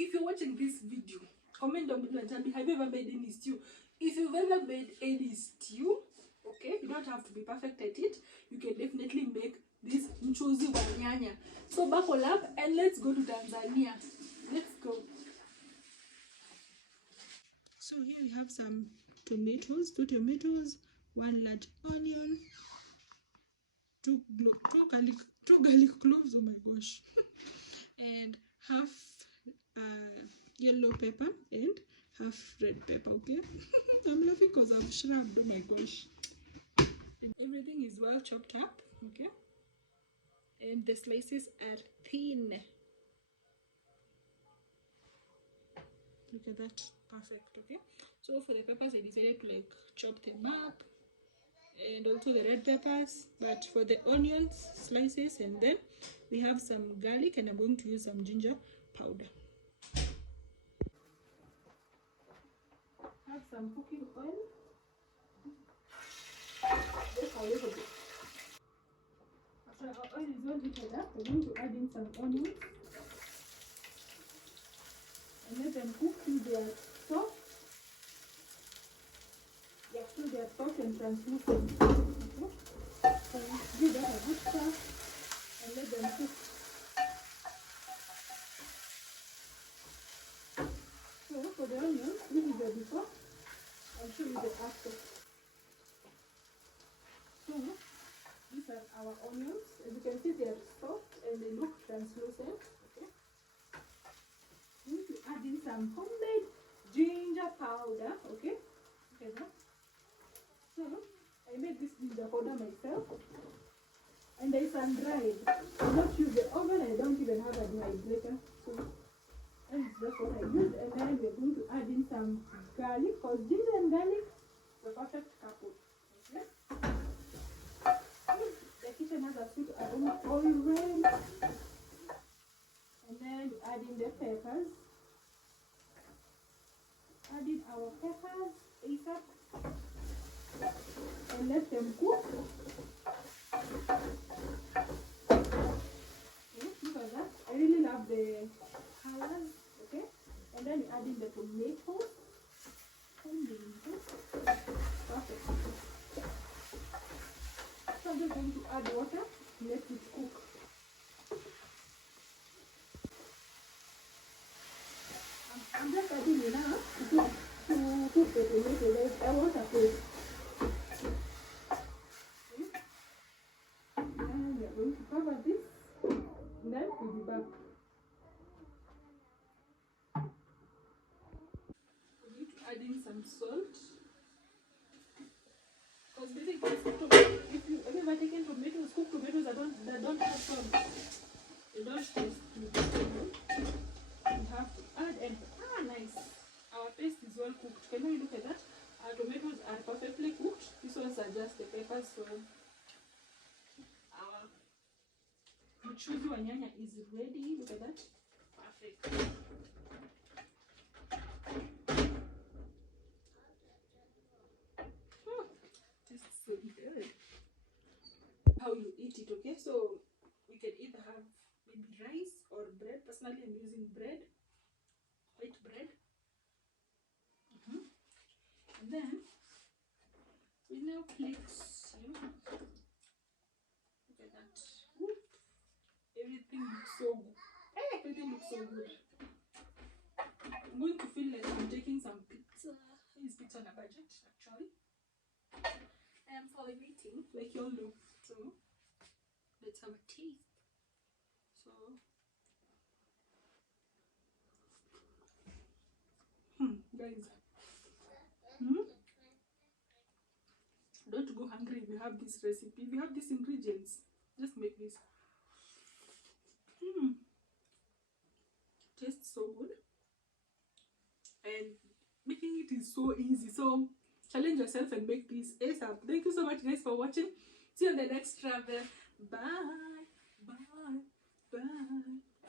if you're watching this video, comment down below and tell me, have you ever made any stew? If you've ever made any stew, okay, you don't have to be perfect at it. You can definitely make this Mchuzi wa Nyanya. So buckle up and let's go to Tanzania. Let's go. So here we have some tomatoes, 2 tomatoes, 1 large onion, 2 garlic cloves, oh my gosh, and half yellow pepper and half red pepper, okay? I'm laughing because I've shrugged, oh my gosh. And everything is well chopped up, okay? And the slices are thin. Look at that, perfect, okay? So for the peppers, I decided to like chop them up, and also the red peppers, but for the onions, slices, and then we have some garlic, and I'm going to use some ginger powder. Have some cooking oil, just a little bit. After our oil is well heated up, we're going to add in some onions and let them cook till they are soft. Yeah, till they are soft and translucent. Okay? So give that a good stir and let them cook. So for the onions, this is the before. I'll show you the after. So these are our onions. As you can see, they are soft and they look translucent. Okay. We need to add in some homemade ginger powder. Okay. Okay. So I made this ginger powder myself, and I sun-dried. I don't use the oven. I don't even have a dehydrator. So and that's what I used. And then we're going to add in some garlic, because ginger and garlic is the perfect couple. Okay. The kitchen has a sweet aroma already. And then we add in the peppers. Add in our peppers ASAP and let them cook. Okay, look at that. I really love the colors. Okay, and then we add in the tomatoes. Perfect. So I'm just going to add water, let it cook. I'm just adding enough to cook the tomato. There's a water paste. Okay. And we are going to cover this. And then we'll be back. We're going to add in some salt. Because basically, if you have ever taken tomatoes, cooked tomatoes that don't have salt, they don't taste good. You have to add, and nice. Our paste is well cooked. Can you look at that? Our tomatoes are perfectly cooked. These ones are just the peppers. So our Mchuzi wa Nyanya is ready. Look at that. Perfect. Tastes so good. How you eat it, okay? So we can either have maybe rice or bread. Personally, I'm using bread, white bread. And then we now flex. Look at that. Whoop. Everything looks so good. Everything looks so good. I'm going to feel like I'm taking some pizza. Is pizza on a budget, actually? I am salivating, like you all know. So let's have a taste. So guys, don't go hungry if you have this recipe. If you have these ingredients, just make this. Tastes so good, and making it is so easy. So challenge yourself and make this ASAP. Thank you so much, guys, for watching. See you on the next travel. Bye. Bye. Bye.